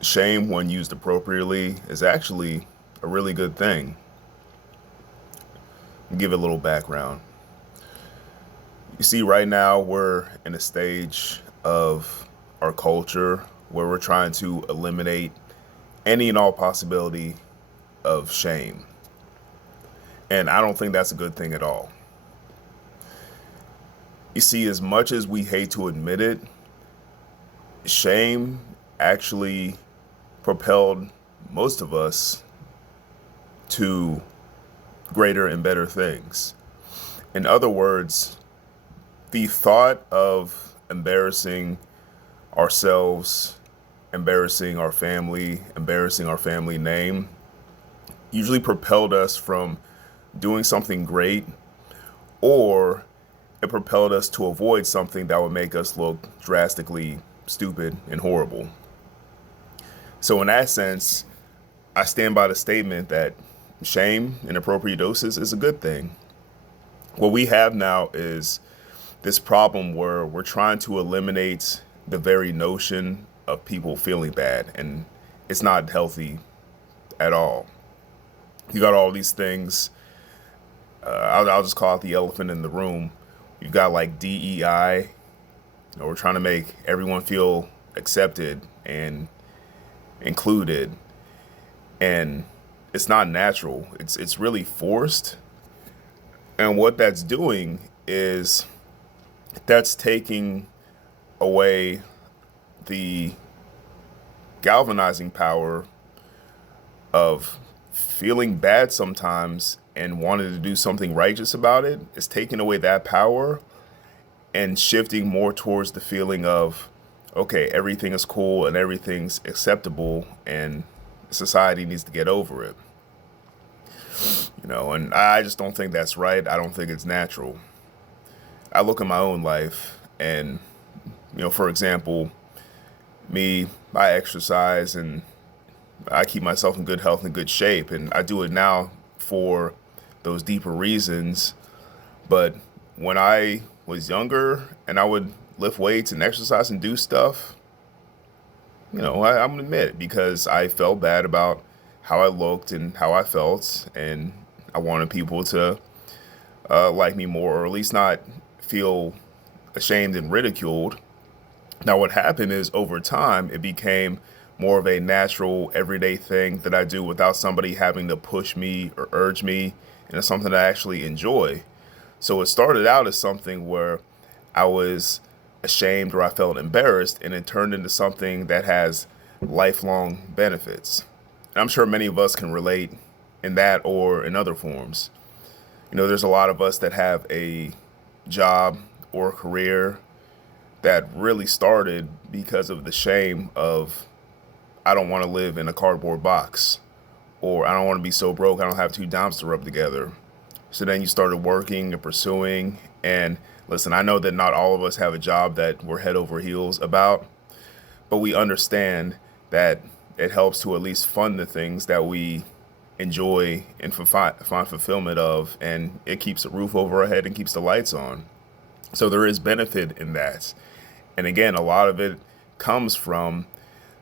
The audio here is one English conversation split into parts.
Shame, when used appropriately, is actually a really good thing. Give it a little background. You see, right now we're in a stage of our culture where we're trying to eliminate any and all possibility of shame. And I don't think that's a good thing at all. You see, as much as we hate to admit it, shame actually propelled most of us to greater and better things. In other words, the thought of embarrassing ourselves, embarrassing our family name, usually propelled us from doing something great, or it propelled us to avoid something that would make us look drastically stupid and horrible. So, in that sense, I stand by the statement that shame in appropriate doses is a good thing. What we have now is this problem where we're trying to eliminate the very notion of people feeling bad, and it's not healthy at all. You got all these things. I'll just call it the elephant in the room. You've got like DEI. We're trying to make everyone feel accepted and included, and it's not natural. It's really forced. And what that's doing is that's taking away the galvanizing power of feeling bad sometimes and wanting to do something righteous about it. It's taking away that power and shifting more towards the feeling of, okay, everything is cool and everything's acceptable and society needs to get over it. And I just don't think that's right. I don't think it's natural. I look at my own life and, for example, I exercise and I keep myself in good health and good shape. And I do it now for those deeper reasons. But when I was younger and I would lift weights and exercise and do stuff, I'm gonna admit it because I felt bad about how I looked and how I felt, and I wanted people to like me more, or at least not feel ashamed and ridiculed. Now, what happened is over time, it became more of a natural, everyday thing that I do without somebody having to push me or urge me, and it's something I actually enjoy. So it started out as something where I was ashamed or I felt embarrassed, and it turned into something that has lifelong benefits. And I'm sure many of us can relate in that or in other forms. There's a lot of us that have a job or a career that really started because of the shame of, I don't want to live in a cardboard box, or I don't want to be so broke I don't have two dimes to rub together. So then you started working and pursuing. And listen, I know that not all of us have a job that we're head over heels about, but we understand that it helps to at least fund the things that we enjoy and find fulfillment of, and it keeps a roof over our head and keeps the lights on. So there is benefit in that. And again, a lot of it comes from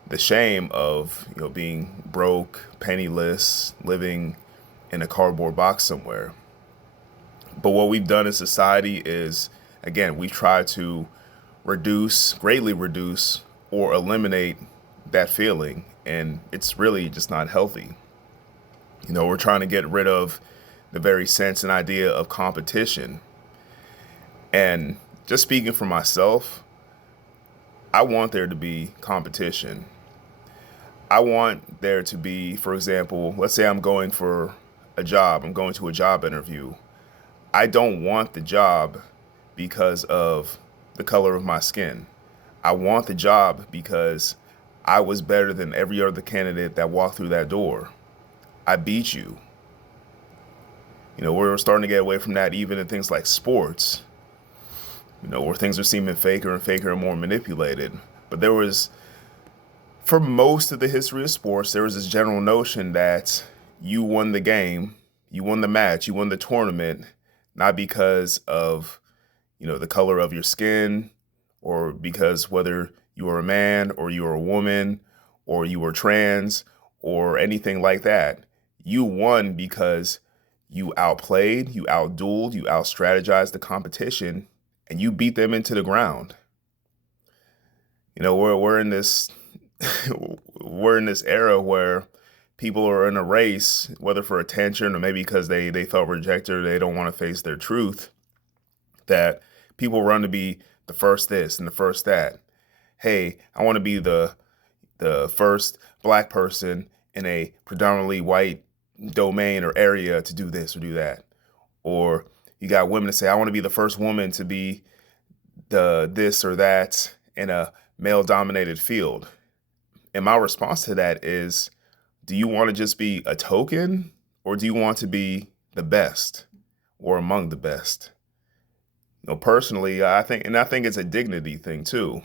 the shame of being broke, penniless, living in a cardboard box somewhere. But what we've done in society is, again, we try to greatly reduce, or eliminate that feeling, and it's really just not healthy. We're trying to get rid of the very sense and idea of competition. And just speaking for myself, I want there to be competition. I want there to be, for example, let's say I'm going for a job, I'm going to a job interview. I don't want the job because of the color of my skin. I want the job because I was better than every other candidate that walked through that door. I beat you. We're starting to get away from that even in things like sports, where things are seeming faker and faker and more manipulated. But for most of the history of sports, there was this general notion that you won the game, you won the match, you won the tournament, not because of, the color of your skin, or because whether you were a man or you were a woman, or you were trans or anything like that. You won because you outplayed, you outdueled, you outstrategized the competition, and you beat them into the ground. You know, we're in this we're in this era where people are in a race, whether for attention or maybe because they felt rejected or they don't want to face their truth, that people run to be the first this and the first that. Hey, I want to be the first black person in a predominantly white domain or area to do this or do that. Or you got women to say, I want to be the first woman to be the this or that in a male dominated field. And my response to that is, do you want to just be a token, or do you want to be the best or among the best? You know, personally, I think it's a dignity thing too.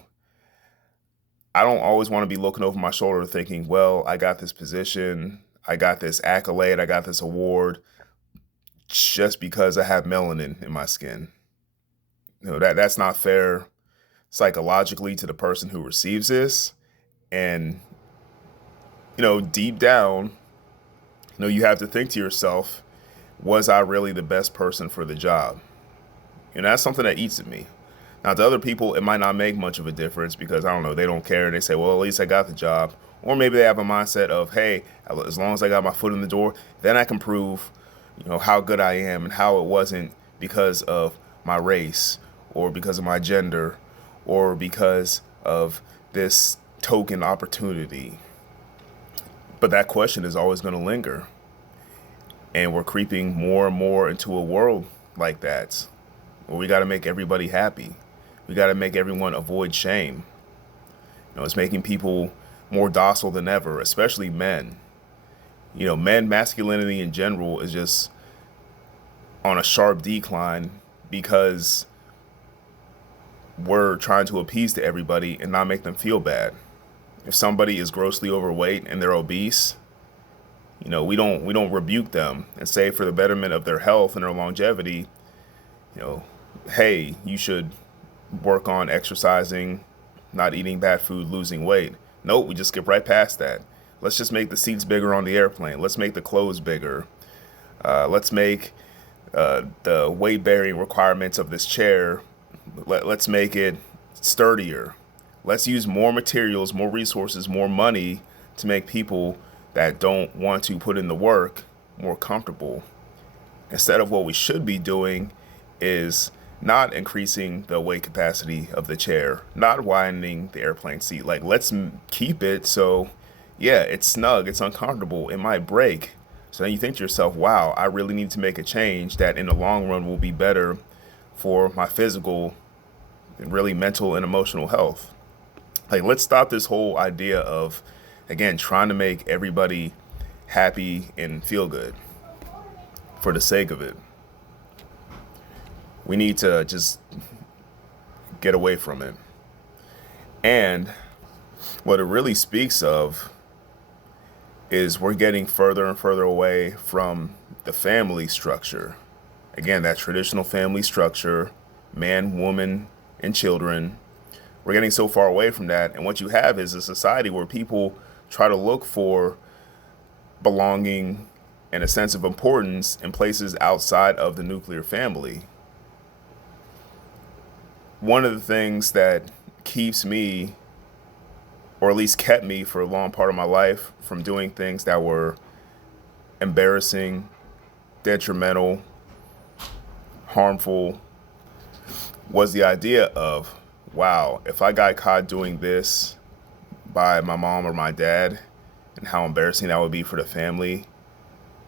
I don't always want to be looking over my shoulder thinking, well, I got this position, I got this accolade, I got this award just because I have melanin in my skin. You know, that's not fair psychologically to the person who receives this. And, you know, deep down, you know, you have to think to yourself, was I really the best person for the job? And that's something that eats at me. Now, to other people, it might not make much of a difference because, I don't know, they don't care. They say, well, at least I got the job. Or maybe they have a mindset of, hey, as long as I got my foot in the door, then I can prove, you know, how good I am and how it wasn't because of my race or because of my gender or because of this token opportunity. But that question is always going to linger. And we're creeping more and more into a world like that, where we got to make everybody happy. We got to make everyone avoid shame. You know, it's making people more docile than ever, especially men. You know, masculinity in general is just on a sharp decline because we're trying to appease to everybody and not make them feel bad. If somebody is grossly overweight and they're obese, you know, we don't rebuke them and say for the betterment of their health and their longevity, you know, hey, you should work on exercising, not eating bad food, losing weight. Nope, we just skip right past that. Let's just make the seats bigger on the airplane. Let's make the clothes bigger. Let's make the weight bearing requirements of this chair, let's make it sturdier. Let's use more materials, more resources, more money to make people that don't want to put in the work more comfortable. Instead of what we should be doing is not increasing the weight capacity of the chair, not widening the airplane seat. Like, let's keep it so, yeah, it's snug, it's uncomfortable, it might break. So then you think to yourself, wow, I really need to make a change that in the long run will be better for my physical and really mental and emotional health. Like, let's stop this whole idea of, again, trying to make everybody happy and feel good for the sake of it. We need to just get away from it. And what it really speaks of is we're getting further and further away from the family structure. Again, that traditional family structure, man, woman, and children. We're getting so far away from that. And what you have is a society where people try to look for belonging and a sense of importance in places outside of the nuclear family. One of the things that keeps me, or at least kept me for a long part of my life, from doing things that were embarrassing, detrimental, harmful, was the idea of, wow, if I got caught doing this by my mom or my dad, and how embarrassing that would be for the family,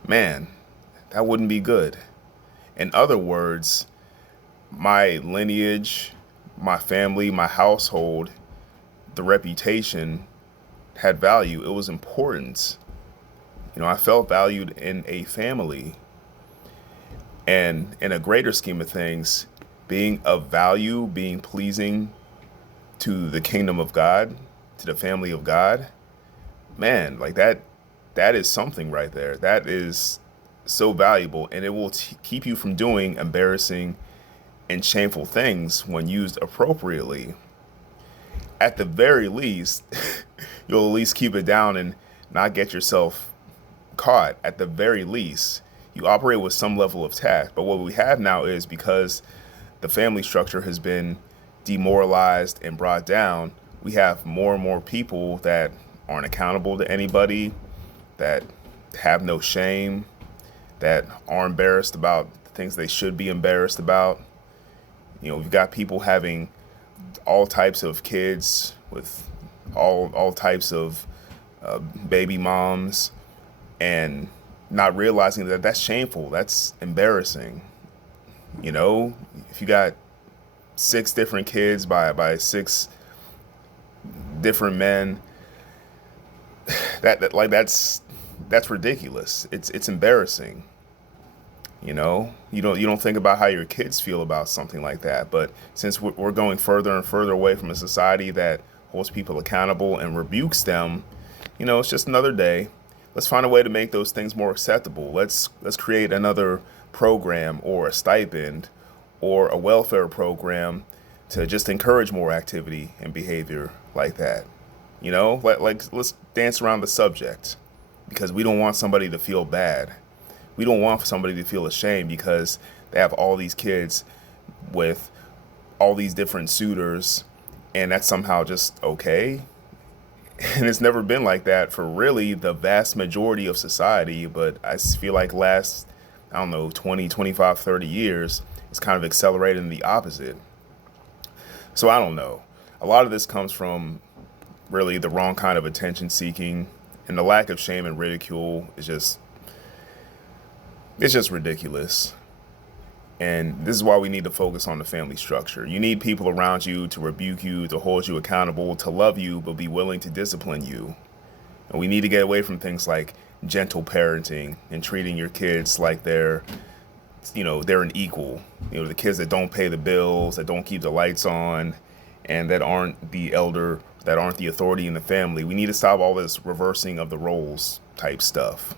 man, that wouldn't be good. In other words, my lineage, my family, my household, the reputation had value. It was important. You know, I felt valued in a family. And in a greater scheme of things, being of value, being pleasing to the kingdom of God, to the family of God, man, like that is something right there. That is so valuable, and it will keep you from doing embarrassing and shameful things when used appropriately. at the very least, you'll at least keep it down and not get yourself caught. At the very least, you operate with some level of tact. But what we have now is, because the family structure has been demoralized and brought down, we have more and more people that aren't accountable to anybody, that have no shame, that are embarrassed about the things they should be embarrassed about. We've got people having all types of kids with all types of baby moms, and not realizing that that's shameful, that's embarrassing. If you got 6 different kids by 6 different men, that's ridiculous. It's embarrassing. You don't think about how your kids feel about something like that. But since we're going further and further away from a society that holds people accountable and rebukes them, it's just another day. Let's find a way to make those things more acceptable. Let's create another program or a stipend or a welfare program to just encourage more activity and behavior like that. Let's dance around the subject, because we don't want somebody to feel bad. We don't want somebody to feel ashamed because they have all these kids with all these different suitors, and that's somehow just okay. And it's never been like that for really the vast majority of society. But I feel like last, I don't know, 20, 25, 30 years, it's kind of accelerated in the opposite. So I don't know. A lot of this comes from really the wrong kind of attention seeking, and the lack of shame and ridicule is just ridiculous. And this is why we need to focus on the family structure. You need people around you to rebuke you, to hold you accountable, to love you, but be willing to discipline you. And we need to get away from things like gentle parenting and treating your kids like they're an equal. The kids that don't pay the bills, that don't keep the lights on, and that aren't the elder, that aren't the authority in the family. We need to stop all this reversing of the roles type stuff,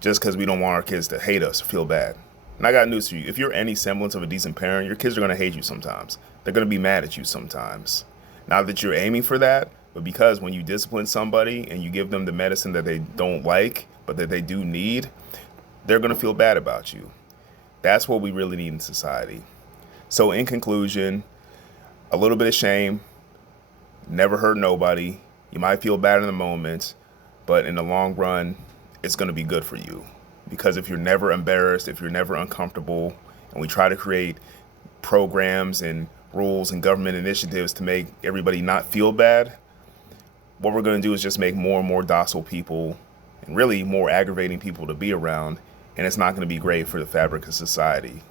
just because we don't want our kids to hate us or feel bad. And I got news for you. If you're any semblance of a decent parent, your kids are going to hate you sometimes. They're going to be mad at you sometimes. Not that you're aiming for that, but because when you discipline somebody and you give them the medicine that they don't like, but that they do need, they're going to feel bad about you. That's what we really need in society. So in conclusion, a little bit of shame never hurt nobody. You might feel bad in the moment, but in the long run, it's going to be good for you. Because if you're never embarrassed, if you're never uncomfortable, and we try to create programs and rules and government initiatives to make everybody not feel bad, what we're going to do is just make more and more docile people, and really more aggravating people to be around. And it's not going to be great for the fabric of society.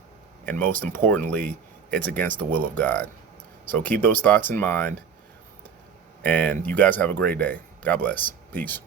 And most importantly, it's against the will of God. So keep those thoughts in mind. And you guys have a great day. God bless. Peace.